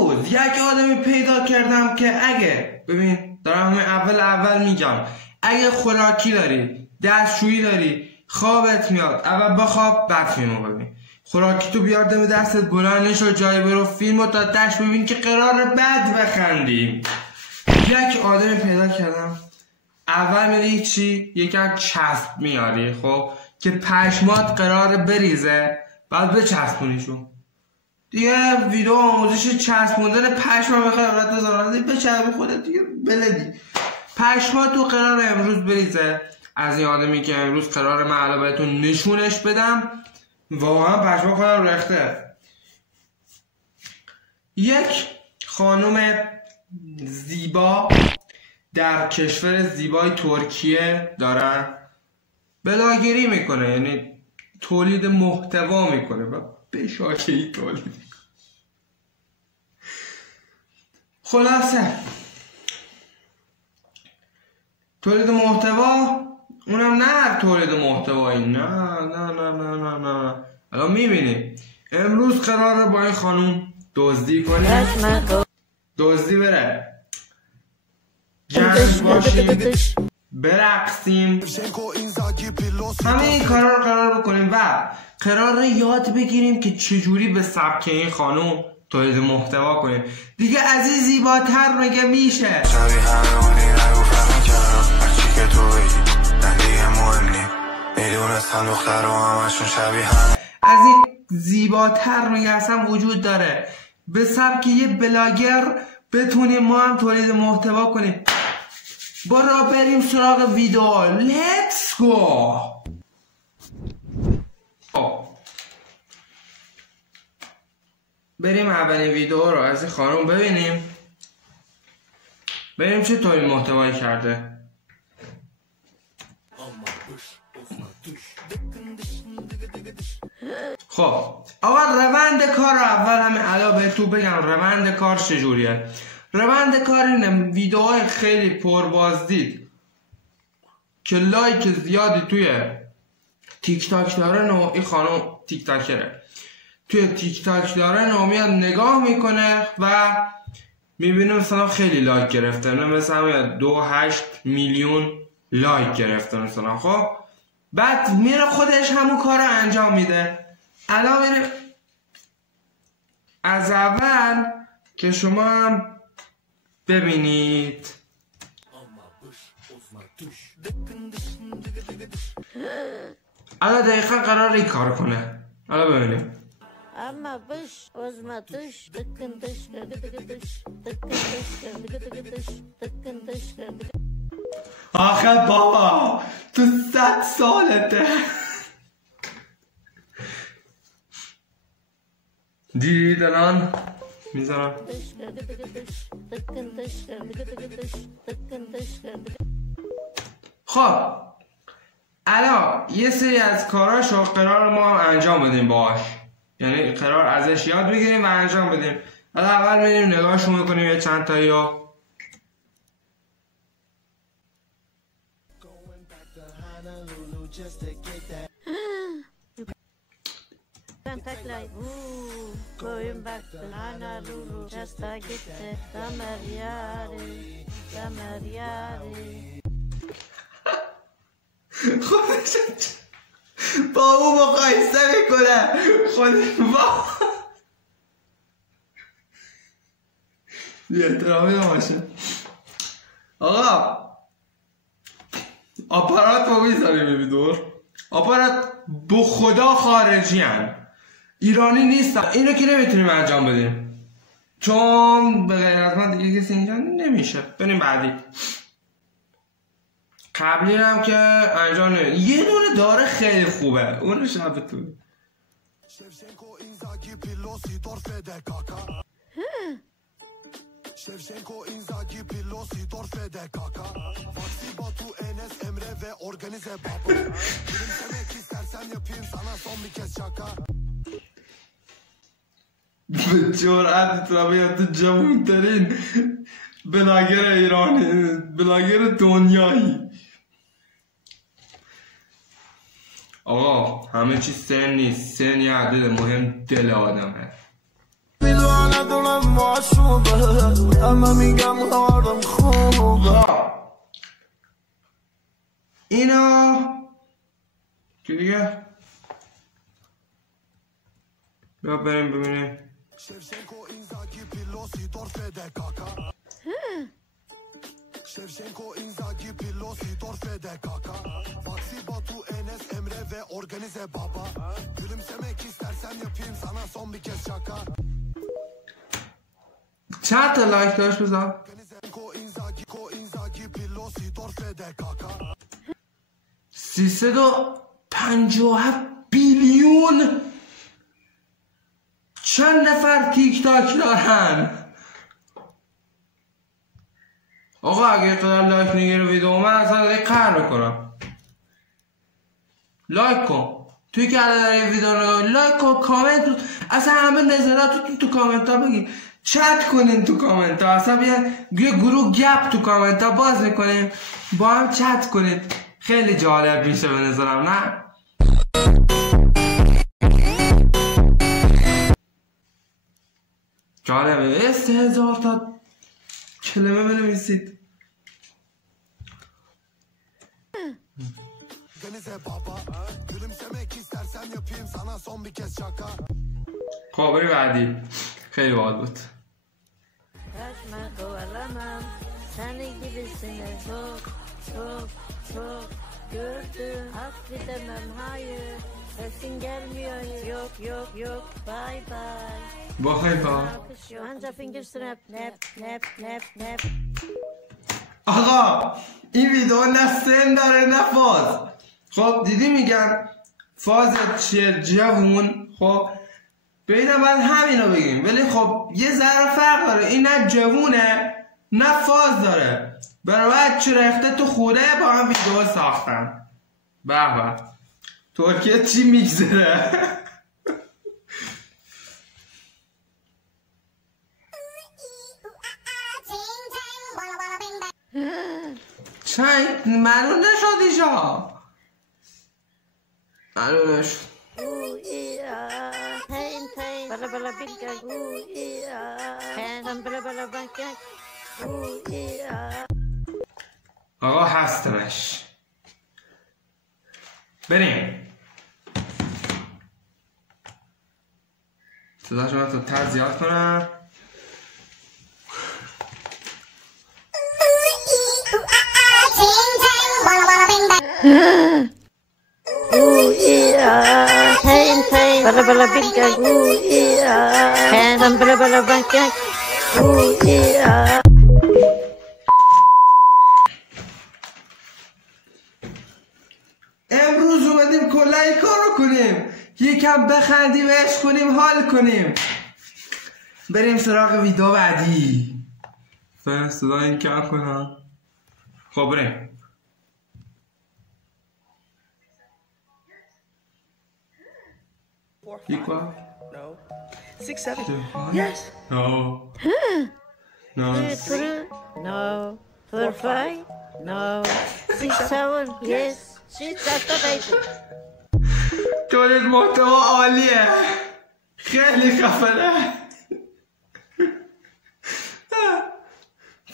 امروز یک آدمی پیدا کردم که اگه ببین دارم همین اول میگم، اگه خوراکی داری، دستشویی داری، خوابت میاد، اول بخواب بعد فیلمو ببین. خوراکی تو بیار دم دستت، بلند نشو، جای برو فیلمو تا تش ببین که قرار بعد بخندیم. یک آدمی پیدا کردم، اول میری چی؟ یکم چسب میاری خب که پشمات قرار بریزه، بعد بچسبونیشون دیگه. ویدیو آموزش چسبوندن پشما میخوای برات بذارم، بچسبون خودت دیگه بلدی. پشما تو قرار امروز بریزه از این آدمی که امروز قرار من الان بهتون نشونش بدم. واقعا پشما خودم رخته. یک خانم زیبا در کشور زیبای ترکیه دارن بلاگری میکنه، یعنی تولید محتوا میکنه و به شاکه‌ای تولید. خلاصه تولید محتوا، اونم نه تولید محتوایی، نه نه نه نه نه نه. الان میبینی امروز قراره با این خانوم دزدی کنیم، دزدی بره، جنگ باشیم، برقصیم، همه این کارا رو قرار بکنیم و قرار یاد بگیریم که چجوری به سبک این خانوم تولید محتوا کنیم. دیگه از این زیباتر مگه میشه؟ از این زیباتر مگه اصلا وجود داره؟ به سبک یه بلاگر بتونیم ما هم تولید محتوا کنیم. برو بریم سراغ ویدیو. Let's go. بریم اولین ویدیو رو از این خانم ببینیم، بریم چه تولید محتوایی کرده. خب آقا روند کار رو اول همین الان بهتون بگم روند کار چجوریه. روند کار اینه، ویدیوهای خیلی پربازدید که لایک زیادی توی تیک تاک داره نو، این خانم تیک تاکره، توی تیک تاک داره نو، میاد نگاه میکنه و میبینه مثلا خیلی لایک گرفته، مثلا 2.8 میلیون لایک گرفته مثلا. خب بعد میره خودش همون کار رو انجام میده. الان میره از اول که شما هم ببینید. الان دقیقا قرار این کار کنه. الان ببینید. اما بش ازمتش دکنتش آخه بابا تو 100 سالته دیدید الان میذارم. خب الان یه سری از کاراشو قرار ما هم انجام بدیم باش، یعنی قرار ازش یاد بگیریم و انجام بدیم. الان اول بریم نگاهشو میکنیم یه چند تایی رو. Going back to Honolulu just to get the Mariari. خودش با اون مقایسه میکنه. خودش با یه احترامی نماشه. آقا آپارات ما میذاریم ببینور. آپارات به خدا خارجی هن، ایرانی نیستن. اینو که نمیتونیم انجام بدیم چون به غیر از من دیگه کسی اینجا نمیشه. بریم بعدی. قبلی هم که انجام نمید. یه دونه داره خیلی خوبه، اونو شبتون. Shevchenko, Inzaghi, Pilosi, Torfede, Kaka Faksi, Batu, Enes, Emre ve organize baba Gülümsemek istersen yapayım sana son bir kez şaka به جرأت تو بیاد تو جوانترین بلاگر ایرانی، بلاگر دنیایی. آقا همه چیز سن نیست، سن یه عدد مهم دل آدمه. آشوبه همه میگم حالم خوبه. اینا چی دیگه؟ بیا بریم ببینیم. شفشنکو اینزاگی پیلوسی دورفده کاکا شفشنکو اینزاگی پیلوسی دورفده کاکا Vaksi Batu Enes Emre ve organize baba Gülümsemek istersen yapayım sana son bir kez şaka چند تا لایک داشت بذار. Ko اینزاگی پیلوسی دورفده کاکا 357 بیلیون. چند نفر تیک تاک دارن؟ آقا اگه قدر لایک نگیره ویدیو من اصلا قهر میکنم. لایک کن. توی که الان داره ویدیو رو لایک کن، کامنت، اصلا همه نظراتتون تو کامنت ها بگید، چت کنین تو کامنت ها، اصلا یه گروه گپ تو کامنت ها باز میکنیم با هم چت کنید، خیلی جالب میشه به نظرم. نه جالبه. 3000 تا کلمه بنویسید. خبری بعدی خیلی باحال بود. Kaçma kovalamam seni gibisine çok gördüm. Affedemem hayır sesin gelmiyor yok bye bye. بای بای. Anca finger snap nap. آقا این ویدیو نه سن داره نه فاز. خب دیدی میگن فاز چیه جوون. خب ببینم باید همینو بگیم، ولی خب یه ذره فرق داره. این نه جوونه نه فاز داره. برای چه رخته تو خوده با هم ویدیو ساختن. به به ترکیه چی میگذره. چند معلوم نشد ایجا. معلوم نشد. Bala bilga hen bala banka آقا هستمش. بریم. صدا شما تو تر زیاد کنم. Bala bilga hen bala banka امروز اومدیم کلا این کارو کنیم، یکم بخندیم، عشق کنیم، حال کنیم. بریم سراغ ویدیو بعدی. صدا این کم کنم. خب بریم. Equal? No. 6, 7. Yes. No. No. no 4 5 no 6 7 yes 6 تولید محتوا عالیه، خیلی خفنه.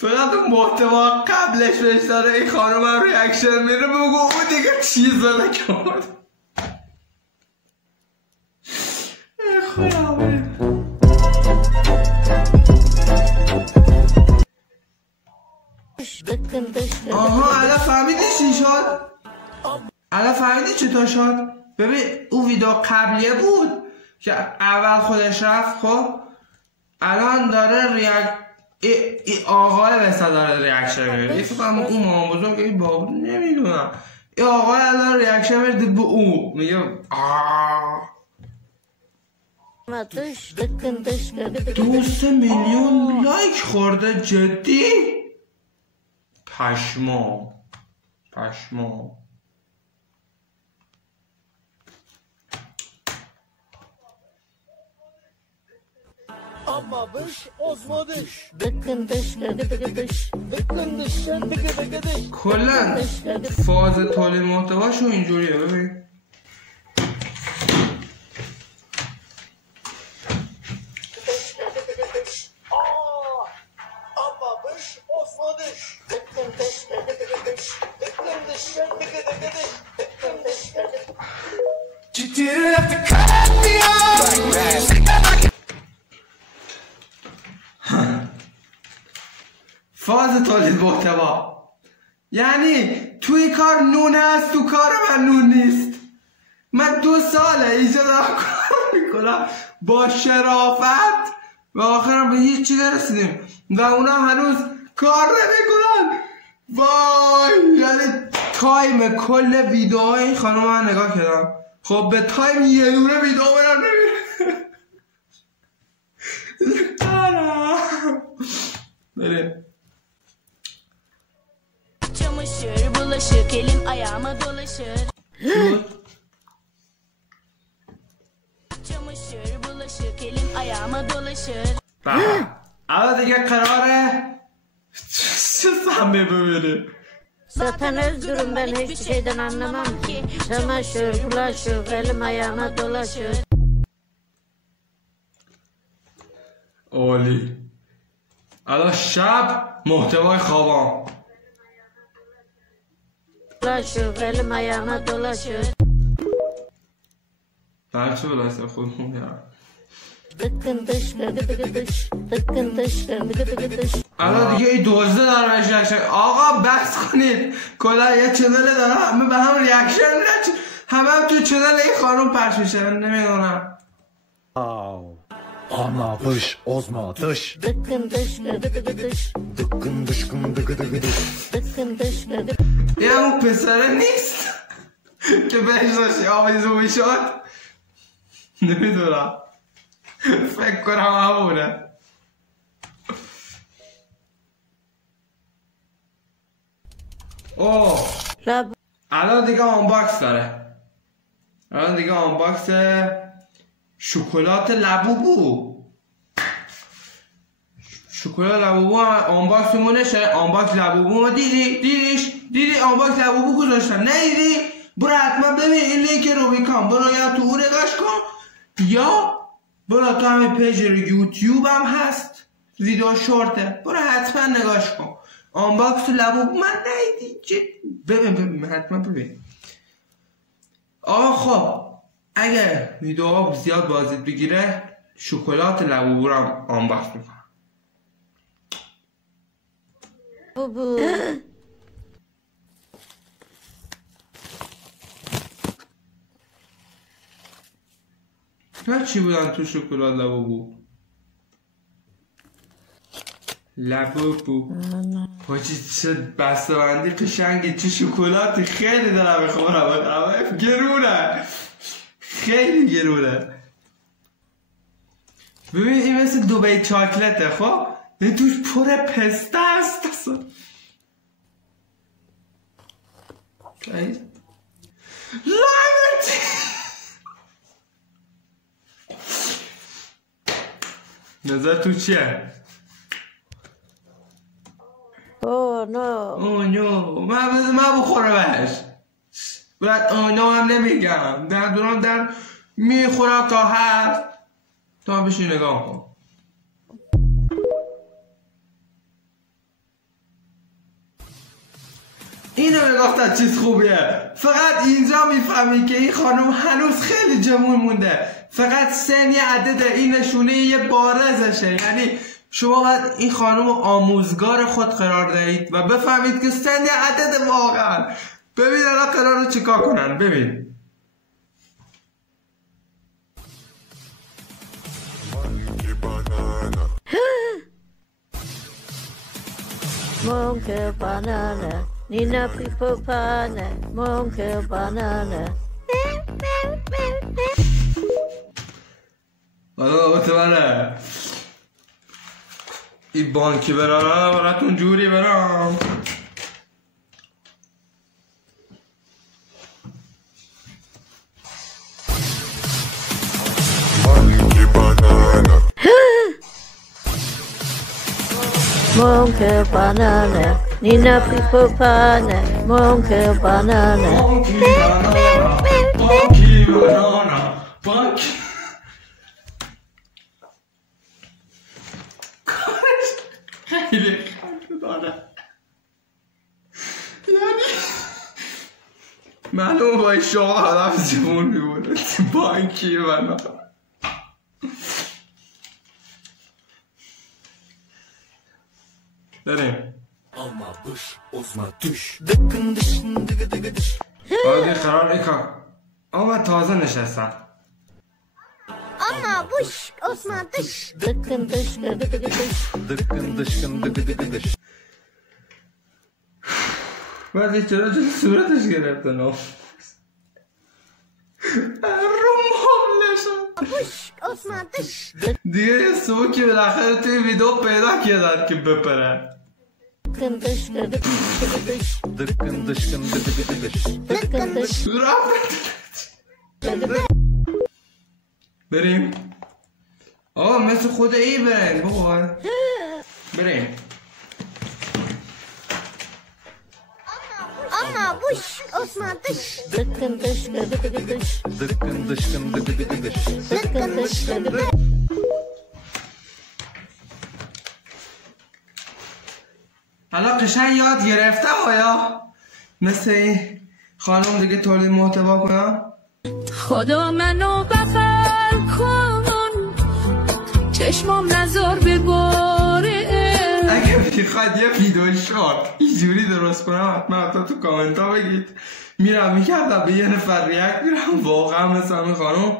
فقط محتوا قبلش بهش داره این خانم هم ریاکشن میره بگو اون دیگه چیز نکن. آها الان فهمیدی چی شد؟ الان فهمیدی چطور شد؟ ببین اون ویدیو قبلیه بود که اول خودش رفت. خب الان داره ای آقای بسا داره ریاکشن میره. این فکرم اون مامان بزرگ این بابا نمیدونم. این آقای الان ریاکشن میره به او میگه دوست میلیون لایک خورده. جدی پشمام. Ama dış ozma dış کلا فاز تولید محتواشو اینجوریه. ببین فاز تولید محتوا، یعنی توی کار نون هست، تو کار من نون نیست. من 2 ساله اینجا دارم کار میکنم با شرافت و آخرم به هیچ چی نرسیدیم و اونا هنوز کار نمیکنن. وای، یعنی تایم کل ویدیوهای این خانم من نگاه کردم، خب به تایم یه دونه ویدیو برم نمیره. بریم. Çamaşır, bulaşık, elim ayağıma dolaşır. Çamaşır, bulaşık, elim ayağıma dolaşır. الان دیگه قراره چه سهمه ببینیم. Zaten özgürüm, ben hiçbir şeyden anlamam ki. Çamaşır, bulaşık, elim ayağıma dolaşır. عالی. الان شب محتوای خوابم. Bulaşık, elim ayağıma dolaşır. بچه بلایسته خودمون ya. Dıkkın dışkı gıdı dış. Dıkkın dışkı gıdı dış. الان دیگه این دوزده دارم ریاکشن. آقا بس کنید، کلا یه چنل دارم همه به هم ریاکشن میدن، همه تو چنل این خانوم پخش میشه. نمیدونم Ana dış ozma dış. Dıkkın dışkı gıdı dış. Dıkkın dışkın dıgı dıgı dış. Dıkkın dışkı gıdı. این همون پسره نیست که بهش داشتی آویزون میشد. نمیدونم، فکر کنم همونه. اوه Rab الان دیگه آنباکس داره. الان دیگه آنباکس شکلات لبوبو. شکلات لبوبو آنباکس مونشه. آنباکس لبوبو دیدی آنباکس لبوبو گذاشتن، ندیدی؟ برو حتما ببین این لینک روبیکان، برو یا تو اون نگاش کن یا برو تو همین پیج یوتیوب هم هست، ویدیو شورته، برو حتما نگاش کن. آنباکس لبوبو من ندیدی؟ ببین حتما ببین. آقا خب اگه ویدیوها زیاد بازدید بگیره شکلات لبوبو رو هم آنباکس میکنم. bu. نه چی بودن تو شکلات لبوبو؟ لبوبو حاجی چه بسته‌بندی قشنگی، چه شکلاتی. خیلی دارم بخورم، گرونه، خیلی گرونه. ببین این مثل دبی چاکلته. خب این توش پر پسته است اصلا. لعنتی. نظر تو چیه؟ Oh no. اوه نو، من بخورمش. باید نو هم نمیگم، در میخورم تا هست. تا بشی نگاه کن. اینو میگفتن چیز خوبیه، فقط اینجا میفهمی که این خانم هنوز خیلی جوون مونده. فقط سن یه عدده، این نشونه یه بارزشه. یعنی شما باید این خانم رو آموزگار خود قرار دهید و بفهمید که سن یه عدده واقعا. ببین الان قرار رو چیکار کنن. ببین Monkey banana. Nina people pana. Monkey banana. حالا منه این بانکی برارم براتون جوری برام. Monkey banana. Nina people pana. Monkey banana. بانکی برارم، بانکی برارم، بانکی. خیلی خنده داره. یعنی معلومه با این شما حرف زبون میبونه بانکی بنا بریم باید قرار ایکا اما تازه نشستم Ama buş Osman dış. Dıkkın dış dış. بعد چرا صورتش گرفته نو روم حمله شد Buş Osman dış. دیگه یه سوکی بالاخره توی ویدیو پیدا کردن که بپره Dıkkın dış Dıkkın dış. بریم آقا مثل خود ای بریم بابا بریم Ama buş Osman dış. Dıkkın dış Dıkkın dış. حالا قشنگ یاد گرفتم آیا مثل این خانم دیگه تولید محتوا کنم خدا منو بغل کن چشمام نظر بباره اگه میخواد یه ویدیو شورت اینجوری درست کنم حتما تو کامنت ها بگید میرم میکردم به یه نفر ریاکت میرم واقعا مثل همین خانم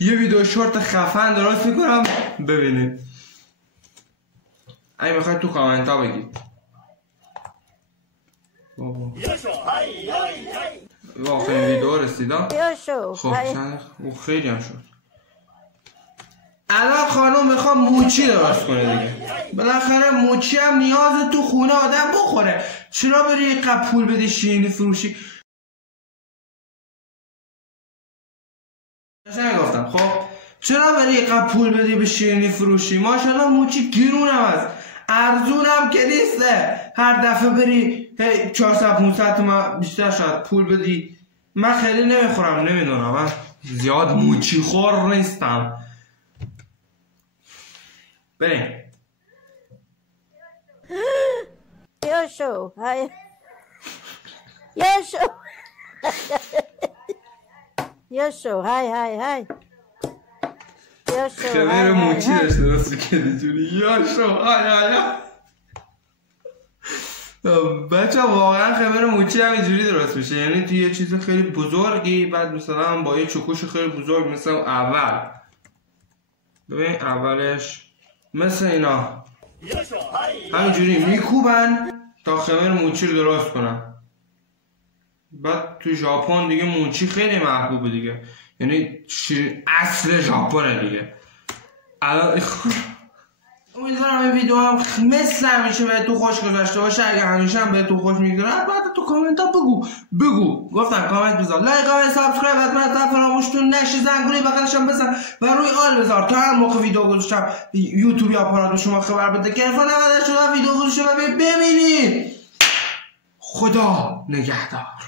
یه ویدیو شورت خفن درست میکنم ببینید اگه میخواد تو کامنت ها بگید واقعا این ویدیو رسیدم Yaşo. خب خیلی هم شد الان خانم میخوام موچی درست کنه دیگه بالاخره موچی هم نیاز تو خونه آدم بخوره چرا بری اینقدر پول بدی شیرینی فروشی گفتم خب چرا بری اینقدر پول بدی به شیرینی فروشی ماشاءالله موچی گیرون هم هست ارزون هم که نیسته هر دفعه بری 400-500 تومن بیشتر شاید پول بدی من خیلی نمیخورم نمیدونم من زیاد موچی خور نیستم بریم Yaşo. Hay. Yaşo. Yaşo. Hay. Yaşo. خمیر موچی داشته درست بکنی جونی یا شو های بچه واقعا خمیر موچی هم اینجوری درست میشه یعنی توی یه چیز خیلی بزرگی بعد مثلا با یه چکش خیلی بزرگ مثل اول ببین اولش مثل اینا همینجوری میکوبن تا خمیر موچی رو درست کنن بعد تو ژاپن دیگه موچی خیلی محبوبه دیگه یعنی اصل ژاپنه دیگه الان امیدوارم این ویدیو هم مثل همیشه بهتون خوش گذاشته باشه اگه همیشه هم بهتون خوش میگذره بعد تو کامنت ها بگو گفتم کامنت بذار لایک کامنت سابسکرایب حتما فراموشتون نشه زنگوله بغلش هم بزن و روی آل بذار تا هر موقع ویدیو گذاشتم یوتیوب یا آپارات به شما خبر بده که تلفن 90 شده ویدیو گذاشته و ببینید خدا نگهدار